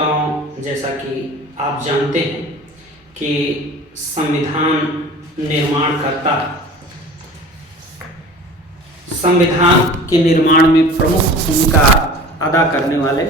श्रोताओं, जैसा कि आप जानते हैं कि संविधान निर्माणकर्ता संविधान के निर्माण में प्रमुख भूमिका अदा करने वाले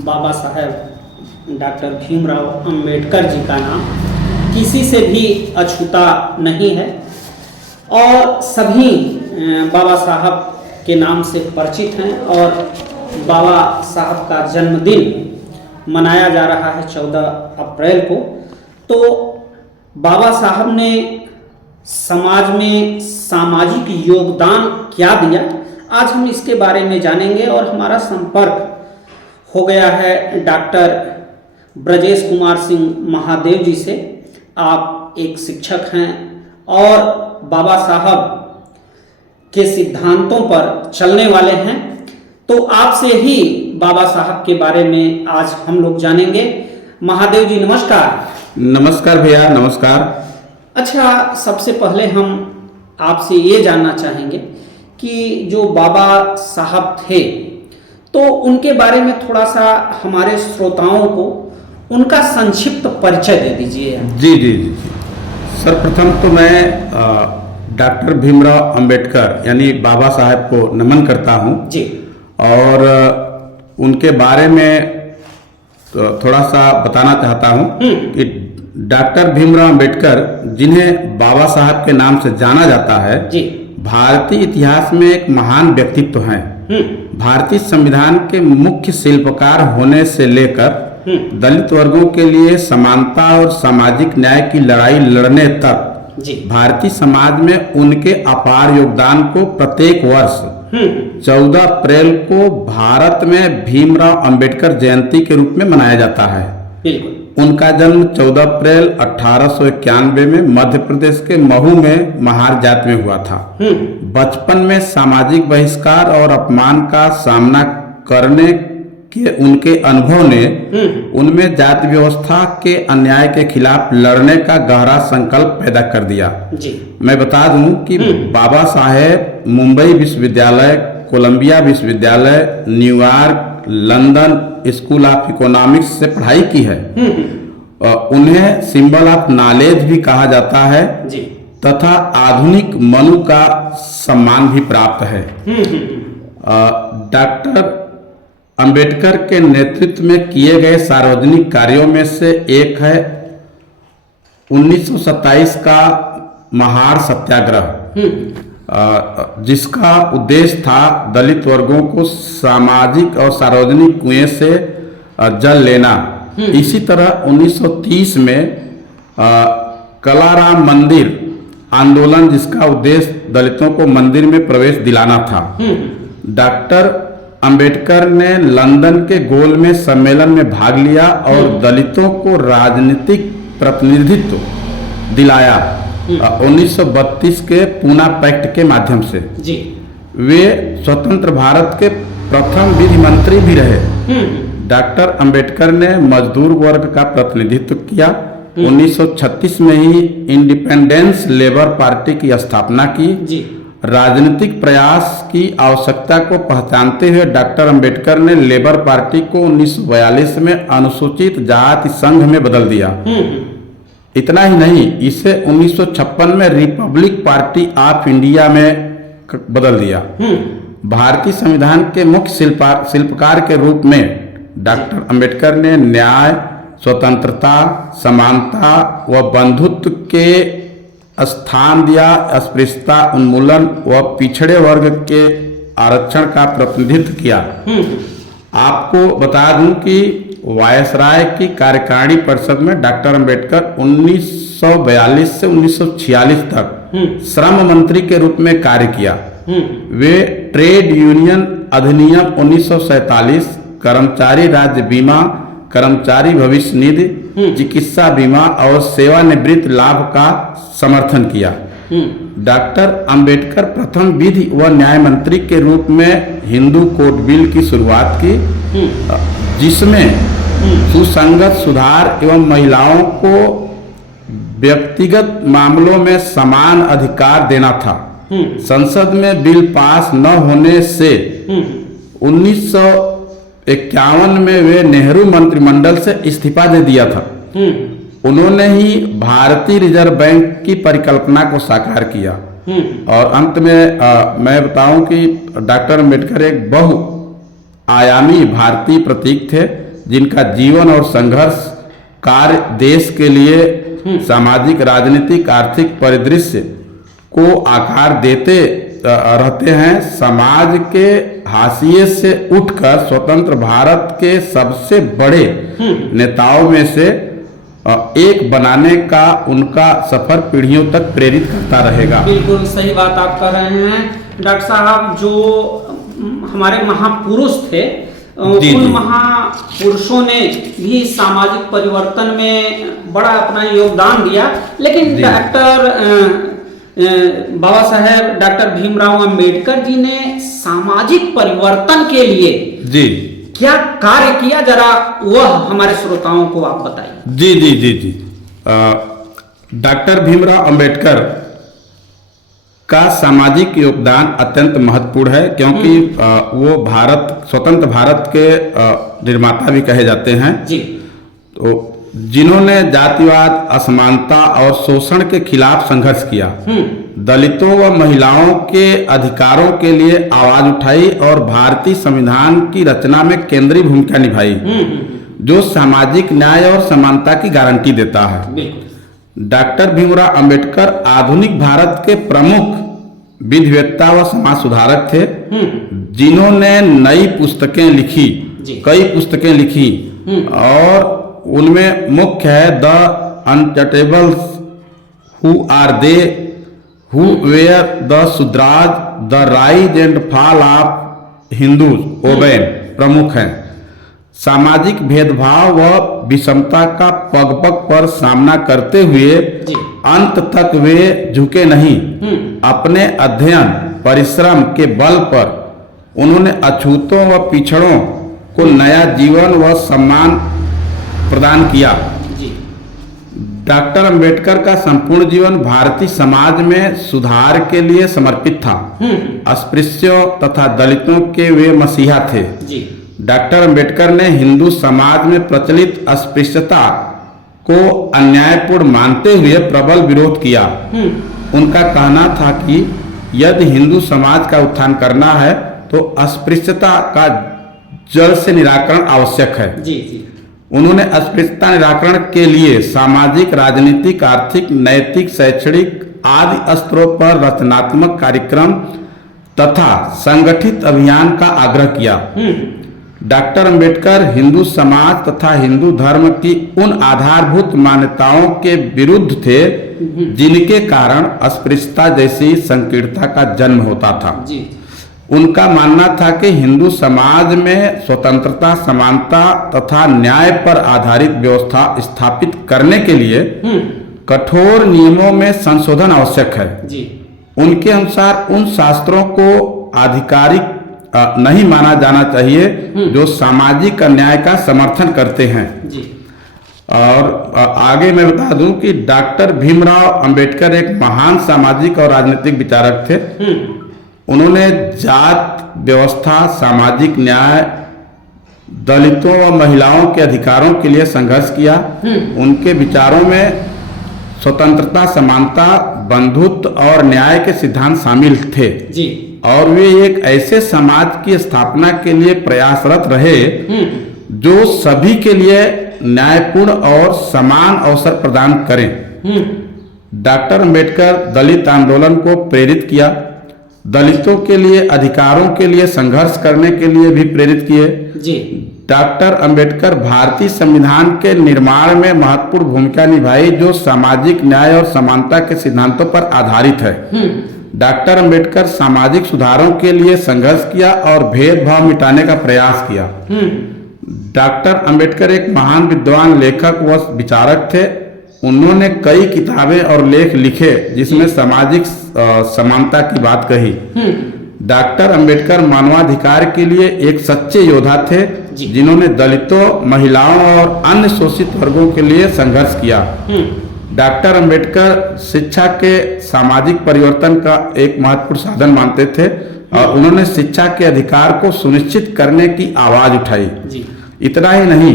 बाबा साहेब डॉक्टर भीमराव अंबेडकर जी का नाम किसी से भी अछूता नहीं है और सभी बाबा साहब के नाम से परिचित हैं। और बाबा साहब का जन्मदिन मनाया जा रहा है 14 अप्रैल को। तो बाबा साहब ने समाज में सामाजिक योगदान क्या दिया, आज हम इसके बारे में जानेंगे। और हमारा संपर्क हो गया है डॉक्टर ब्रजेश कुमार सिंह महादेव जी से। आप एक शिक्षक हैं और बाबा साहब के सिद्धांतों पर चलने वाले हैं, तो आपसे ही बाबा साहब के बारे में आज हम लोग जानेंगे। महादेव जी नमस्कार। नमस्कार भैया, नमस्कार। अच्छा, सबसे पहले हम आपसे ये जानना चाहेंगे कि जो बाबा साहब थे तो उनके बारे में थोड़ा सा हमारे श्रोताओं को उनका संक्षिप्त परिचय दे दीजिए। जी जी जी सर्वप्रथम तो मैं डॉक्टर भीमराव अंबेडकर यानी बाबा साहब को नमन करता हूँ जी। और उनके बारे में थोड़ा सा बताना चाहता हूँ कि डॉक्टर भीमराव अंबेडकर, जिन्हें बाबा साहब के नाम से जाना जाता है, जी, भारतीय इतिहास में एक महान व्यक्तित्व हैं। भारतीय संविधान के मुख्य शिल्पकार होने से लेकर दलित वर्गों के लिए समानता और सामाजिक न्याय की लड़ाई लड़ने तक भारतीय समाज में उनके अपार योगदान को प्रत्येक वर्ष 14 अप्रैल को भारत में भीमराव अंबेडकर जयंती के रूप में मनाया जाता है। बिल्कुल। उनका जन्म 14 अप्रैल 1891 में मध्य प्रदेश के महू में महार जात में हुआ था। बचपन में सामाजिक बहिष्कार और अपमान का सामना करने के उनके अनुभव ने उनमें जाति व्यवस्था के अन्याय के खिलाफ लड़ने का गहरा संकल्प पैदा कर दिया। जी। मैं बता दूं कि बाबा साहेब मुंबई विश्वविद्यालय, कोलंबिया विश्वविद्यालय, New York, London school of economics से पढ़ाई की है। उन्हें सिंबल ऑफ नॉलेज भी कहा जाता है जी। तथा आधुनिक मनु का सम्मान भी प्राप्त है। डॉक्टर अंबेडकर के नेतृत्व में किए गए सार्वजनिक कार्यों में से एक है 1927 का महार सत्याग्रह, जिसका उद्देश्य था दलित वर्गों को सामाजिक और सार्वजनिक कुएं से जल लेना। इसी तरह 1930 में कलाराम मंदिर आंदोलन, जिसका उद्देश्य दलितों को मंदिर में प्रवेश दिलाना था। डॉक्टर अंबेडकर ने लंदन के गोलमेज सम्मेलन में भाग लिया और दलितों को राजनीतिक प्रतिनिधित्व दिलाया 1932 के पूना पैक्ट के माध्यम से। जी। वे स्वतंत्र भारत के प्रथम विधि मंत्री भी रहे। डॉक्टर अंबेडकर ने मजदूर वर्ग का प्रतिनिधित्व किया। 1936 में ही इंडिपेंडेंस लेबर पार्टी की स्थापना की। जी। राजनीतिक प्रयास की आवश्यकता को पहचानते हुए डॉक्टर अंबेडकर ने लेबर पार्टी को 1942 में अनुसूचित जाति संघ में बदल दिया। इतना ही नहीं, इसे 1956 में रिपब्लिक पार्टी ऑफ इंडिया में बदल दिया। भारतीय संविधान के मुख्य शिल्पकार के रूप में डॉक्टर अंबेडकर ने न्याय, स्वतंत्रता, समानता व बंधुत्व के स्थान दिया। अस्पृश्यता उन्मूलन व पिछड़े वर्ग के आरक्षण का प्रतिनिधित्व किया। आपको बता दूं कि वायसराय की कार्यकारिणी परिषद में डॉक्टर अंबेडकर 1942 से 1946 तक श्रम मंत्री के रूप में कार्य किया। वे ट्रेड यूनियन अधिनियम 1947, कर्मचारी राज्य बीमा, कर्मचारी भविष्य निधि, चिकित्सा बीमा और सेवानिवृत्त लाभ का समर्थन किया। डॉक्टर अंबेडकर प्रथम विधि व न्याय मंत्री के रूप में हिंदू कोड बिल की शुरुआत की, जिसमें सुसंगत सुधार एवं महिलाओं को व्यक्तिगत मामलों में समान अधिकार देना था। संसद में बिल पास न होने से 1951 में वे नेहरू मंत्रिमंडल से इस्तीफा दे दिया था। उन्होंने ही भारतीय रिजर्व बैंक की परिकल्पना को साकार किया। और अंत में मैं बताऊं कि डॉक्टर अम्बेडकर एक बहुआयामी भारतीय प्रतीक थे, जिनका जीवन और संघर्ष कार्य देश के लिए सामाजिक, राजनीतिक, आर्थिक परिदृश्य को आकार देते रहते हैं। समाज के हाशिए से उठकर स्वतंत्र भारत के सबसे बड़े नेताओं में से एक बनाने का उनका सफर पीढ़ियों तक प्रेरित करता रहेगा। बिल्कुल सही बात आप कह रहे हैं डॉक्टर साहब। जो हमारे महापुरुष थे, उन महापुरुषों ने भी सामाजिक परिवर्तन में बड़ा अपना योगदान दिया, लेकिन बाबा साहेब डॉक्टर भीमराव अंबेडकर जी ने सामाजिक परिवर्तन के लिए क्या कार्य किया, जरा वह हमारे श्रोताओं को आप बताइए। जी। डॉक्टर भीमराव अंबेडकर का सामाजिक योगदान अत्यंत महत्वपूर्ण है, क्योंकि वो स्वतंत्र भारत के निर्माता भी कहे जाते हैं। तो जिन्होंने जातिवाद, असमानता और शोषण के खिलाफ संघर्ष किया, दलितों व महिलाओं के अधिकारों के लिए आवाज उठाई और भारतीय संविधान की रचना में केंद्रीय भूमिका निभाई, जो सामाजिक न्याय और समानता की गारंटी देता है। डॉक्टर भीमराव अंबेडकर आधुनिक भारत के प्रमुख विधिवेत्ता व समाज सुधारक थे, जिन्होंने कई पुस्तकें लिखी और उनमें मुख्य है the untouchables, who are they, who were the Shudras, the rise and fall of Hindus ओबेन प्रमुख हैं। सामाजिक भेदभाव व विषमता का पग पग पर सामना करते हुए अंत तक वे झुके नहीं। अपने अध्ययन परिश्रम के बल पर उन्होंने अछूतों व पिछड़ों को नया जीवन व सम्मान प्रदान किया। डॉक्टर अंबेडकर का संपूर्ण जीवन भारतीय समाज में सुधार के लिए समर्पित था। अस्पृश्यों तथा दलितों के वे मसीहा थे। डॉक्टर अंबेडकर ने हिंदू समाज में प्रचलित अस्पृश्यता को अन्यायपूर्ण मानते हुए प्रबल विरोध किया। उनका कहना था कि यदि हिंदू समाज का उत्थान करना है तो अस्पृश्यता का जड़ से निराकरण आवश्यक है। उन्होंने अस्पृश्यता निराकरण के लिए सामाजिक, राजनीतिक, आर्थिक, नैतिक, शैक्षणिक आदि स्तरों पर रचनात्मक कार्यक्रम तथा संगठित अभियान का आग्रह किया। डॉक्टर अंबेडकर हिंदू समाज तथा हिंदू धर्म की उन आधारभूत मान्यताओं के विरुद्ध थे जिनके कारण अस्पृश्यता जैसी संकीर्णता का जन्म होता था। उनका मानना था कि हिंदू समाज में स्वतंत्रता, समानता तथा न्याय पर आधारित व्यवस्था स्थापित करने के लिए कठोर नियमों में संशोधन आवश्यक है। उनके अनुसार उन शास्त्रों को आधिकारिक नहीं माना जाना चाहिए जो सामाजिक अन्याय का समर्थन करते हैं। और आगे मैं बता दूं कि डॉक्टर भीमराव अंबेडकर एक महान सामाजिक और राजनीतिक विचारक थे। उन्होंने जात व्यवस्था, सामाजिक न्याय, दलितों व महिलाओं के अधिकारों के लिए संघर्ष किया। उनके विचारों में स्वतंत्रता, समानता, बंधुत्व और न्याय के सिद्धांत शामिल थे। और वे एक ऐसे समाज की स्थापना के लिए प्रयासरत रहे जो सभी के लिए न्यायपूर्ण और समान अवसर प्रदान करें। डॉक्टर अंबेडकर दलित आंदोलन को प्रेरित किया, दलितों के लिए अधिकारों के लिए संघर्ष करने के लिए भी प्रेरित किए। डॉक्टर अंबेडकर भारतीय संविधान के निर्माण में महत्वपूर्ण भूमिका निभाई जो सामाजिक न्याय और समानता के सिद्धांतों पर आधारित है। डॉक्टर अंबेडकर सामाजिक सुधारों के लिए संघर्ष किया और भेदभाव मिटाने का प्रयास किया। डॉक्टर अंबेडकर एक महान विद्वान, लेखक व विचारक थे। उन्होंने कई किताबें और लेख लिखे जिसमें सामाजिक समानता की बात कही। डॉक्टर अंबेडकर मानवाधिकार के लिए एक सच्चे योद्धा थे जिन्होंने दलितों, महिलाओं और अन्य शोषित वर्गों के लिए संघर्ष किया। डॉक्टर अंबेडकर शिक्षा के सामाजिक परिवर्तन का एक महत्वपूर्ण साधन मानते थे। और उन्होंने शिक्षा के अधिकार को सुनिश्चित करने की आवाज उठाई। जी। इतना ही नहीं,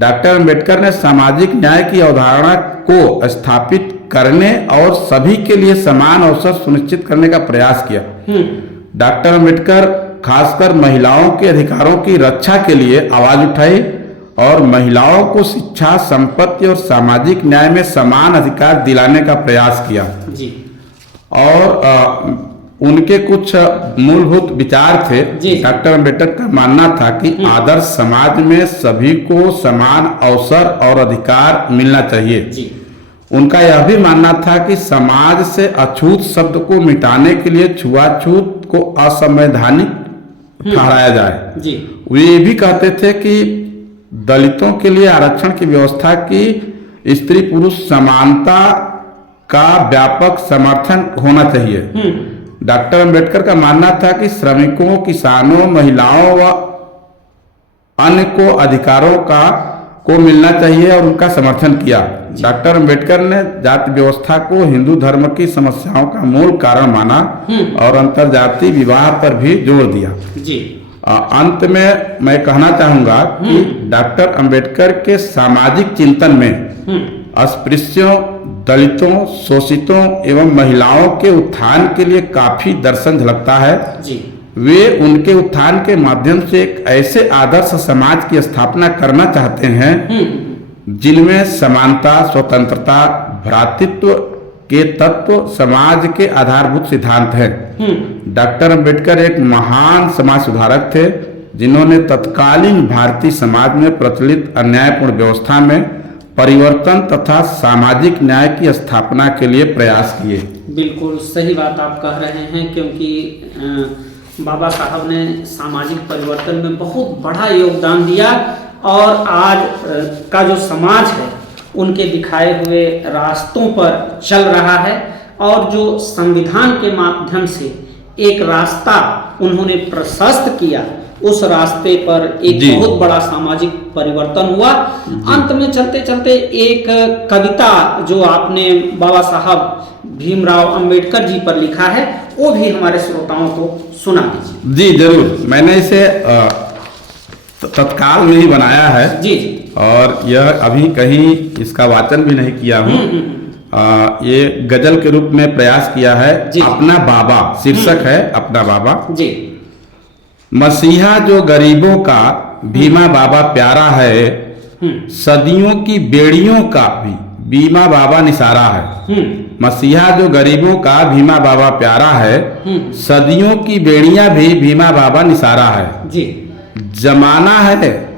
डॉक्टर अंबेडकर ने सामाजिक न्याय की अवधारणा को स्थापित करने और सभी के लिए समान अवसर सुनिश्चित करने का प्रयास किया। डॉक्टर अंबेडकर खासकर महिलाओं के अधिकारों की रक्षा के लिए आवाज उठाई और महिलाओं को शिक्षा, संपत्ति और सामाजिक न्याय में समान अधिकार दिलाने का प्रयास किया। जी। और उनके कुछ मूलभूत विचार थे। डॉक्टर अंबेडकर का मानना था कि आदर्श समाज में सभी को समान अवसर और अधिकार मिलना चाहिए। जी। उनका यह भी मानना था कि समाज से अछूत शब्द को मिटाने के लिए छुआछूत को असंवैधानिक ठहराया जाए। जी। वे ये भी कहते थे कि दलितों के लिए आरक्षण की व्यवस्था की स्त्री पुरुष समानता का व्यापक समर्थन होना चाहिए। डॉक्टर अंबेडकर का मानना था कि श्रमिकों, किसानों, महिलाओं व अन्य को अधिकारों को मिलना चाहिए और उनका समर्थन किया। डॉक्टर अंबेडकर ने जाति व्यवस्था को हिंदू धर्म की समस्याओं का मूल कारण माना और अंतरजातीय विवाह पर भी जोर दिया। जी। अंत में मैं कहना चाहूंगा कि डॉक्टर अंबेडकर के सामाजिक चिंतन में अस्पृश्यों, दलितों, शोषितों एवं महिलाओं के उत्थान के लिए काफी दर्शन झलकता है। जी। वे उनके उत्थान के माध्यम से एक ऐसे आदर्श समाज की स्थापना करना चाहते हैं जिनमें समानता, स्वतंत्रता, भ्रातृत्व के तत्व समाज के आधारभूत सिद्धांत हैं। डॉक्टर अंबेडकर एक महान समाज सुधारक थे जिन्होंने तत्कालीन भारतीय समाज में प्रचलित अन्यायपूर्ण व्यवस्था में परिवर्तन तथा सामाजिक न्याय की स्थापना के लिए प्रयास किए। बिल्कुल सही बात आप कह रहे हैं, क्योंकि बाबा साहब ने सामाजिक परिवर्तन में बहुत बड़ा योगदान दिया और आज का जो समाज है उनके दिखाए हुए रास्तों पर चल रहा है और जो संविधान के माध्यम से एक रास्ता उन्होंने प्रशस्त किया, उस रास्ते पर एक बहुत बड़ा सामाजिक परिवर्तन हुआ। अंत में चलते चलते एक कविता जो आपने बाबा साहब भीमराव अंबेडकर जी पर लिखा है वो भी हमारे श्रोताओं को सुना दीजिए। जी जरूर, मैंने इसे तत्काल में ही बनाया है। जी। और यह अभी कहीं इसका वाचन भी नहीं किया हूँ। ये गजल के रूप में प्रयास किया है। अपना बाबा शीर्षक है, अपना बाबा। जी। मसीहा जो गरीबों का भीमा बाबा प्यारा है, सदियों की बेड़ियों का भी भीमा बाबा निसारा है। मसीहा जो गरीबों का भीमा बाबा प्यारा है, सदियों की बेड़ियां भी भीमा बाबा निसारा है। जी। जमाना है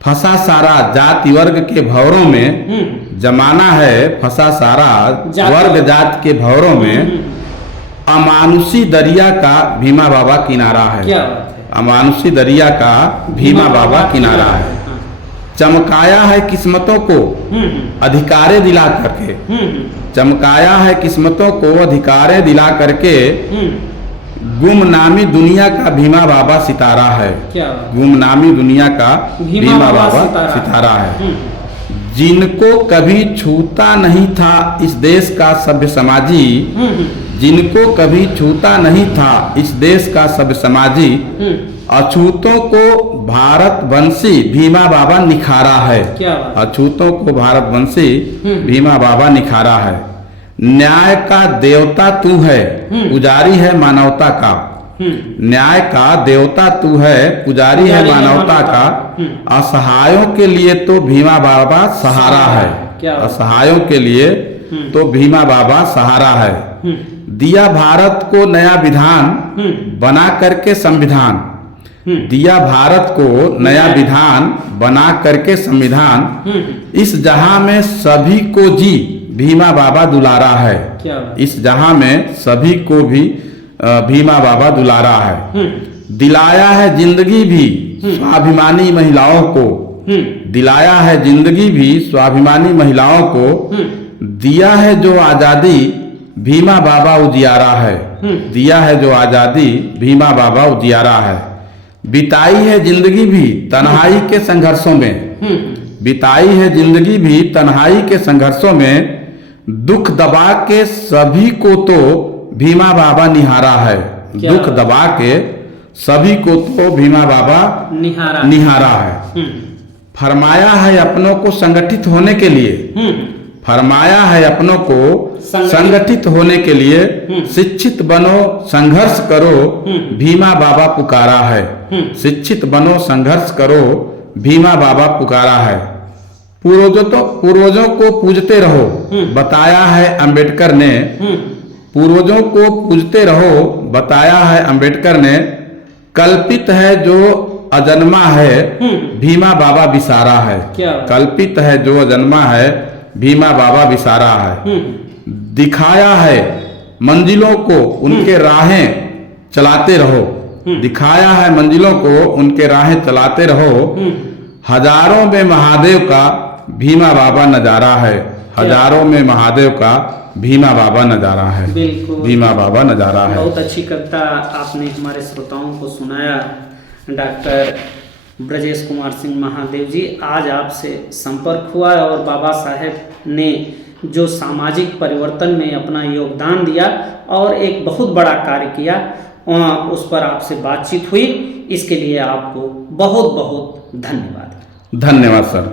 फंसा सारा जाति वर्ग के भंवरों में, जमाना है फंसा सारा वर्ग जात के भंवरों में, अमानुषी दरिया का भीमा बाबा किनारा है। क्या बात है? अमानुषी दरिया का भीमा बाबा किनारा है। चमकाया है किस्मतों को अधिकारे दिला करके, चमकाया है किस्मतों को अधिकारे दिला करके, गुमनामी दुनिया का भीमा बाबा सितारा है। क्या? गुमनामी दुनिया का भीमा बाबा सितारा है। जिनको कभी छूता नहीं था इस देश का सभ्य समाजी, जिनको कभी छूता नहीं था इस देश का सभ्य समाजी, अछूतों को भारत वंशी भीमा बाबा निखारा है। क्या? अछूतों को भारत वंशी भीमा बाबा निखारा है। न्याय का देवता तू है, पुजारी है मानवता का। न्याय का देवता तू है, पुजारी है मानवता का। असहायों के लिए तो भीमा बाबा सहारा है। असहायों के लिए तो भीमा बाबा सहारा है। दिया भारत को नया विधान बना करके संविधान, दिया भारत को नया विधान बना करके संविधान, इस जहां में सभी को जी भीमा बाबा दुलारा है। क्या? इस जहां में सभी को भी भीमा बाबा दुलारा है। दिलाया है जिंदगी भी स्वाभिमानी महिलाओं को, दिलाया है जिंदगी भी स्वाभिमानी महिलाओं को, दिया है जो आजादी भीमा बाबा उजियारा है। दिया है जो आजादी भीमा बाबा उजियारा है। बिताई है जिंदगी भी तन्हाई के संघर्षों में, बिताई है जिंदगी भी तन्हाई के संघर्षों में, दुख दबा के सभी को तो भीमा बाबा निहारा है। क्या दुख दबा के सभी को तो भीमा बाबा निहारा है। फरमाया है अपनों को संगठित होने के लिए, फरमाया है अपनों को संगठित होने के लिए, शिक्षित बनो संघर्ष करो भीमा बाबा पुकारा है। शिक्षित बनो संघर्ष करो भीमा बाबा पुकारा है। पूर्वजों को पूजते रहो बताया है अंबेडकर ने। पूर्वजों को पूजते रहो बताया है अंबेडकर ने। कल्पित है जो अजन्मा है भीमा बाबा विसारा है। कल्पित है जो अजन्मा है भीमा बाबा विसारा है। दिखाया है मंजिलों को उनके राहें चलाते रहो। दिखाया है मंजिलों को उनके राहें चलाते रहो। हजारों में महादेव का भीमा बाबा नजारा है। हजारों में महादेव का भीमा बाबा नजारा है। बिल्कुल, भीमा बाबा नजारा है। बहुत अच्छी कविता आपने हमारे श्रोताओं को सुनाया डॉक्टर ब्रजेश कुमार सिंह महादेव जी। आज आपसे संपर्क हुआ और बाबा साहेब ने जो सामाजिक परिवर्तन में अपना योगदान दिया और एक बहुत बड़ा कार्य किया, उस पर आपसे बातचीत हुई। इसके लिए आपको बहुत बहुत धन्यवाद। धन्यवाद सर।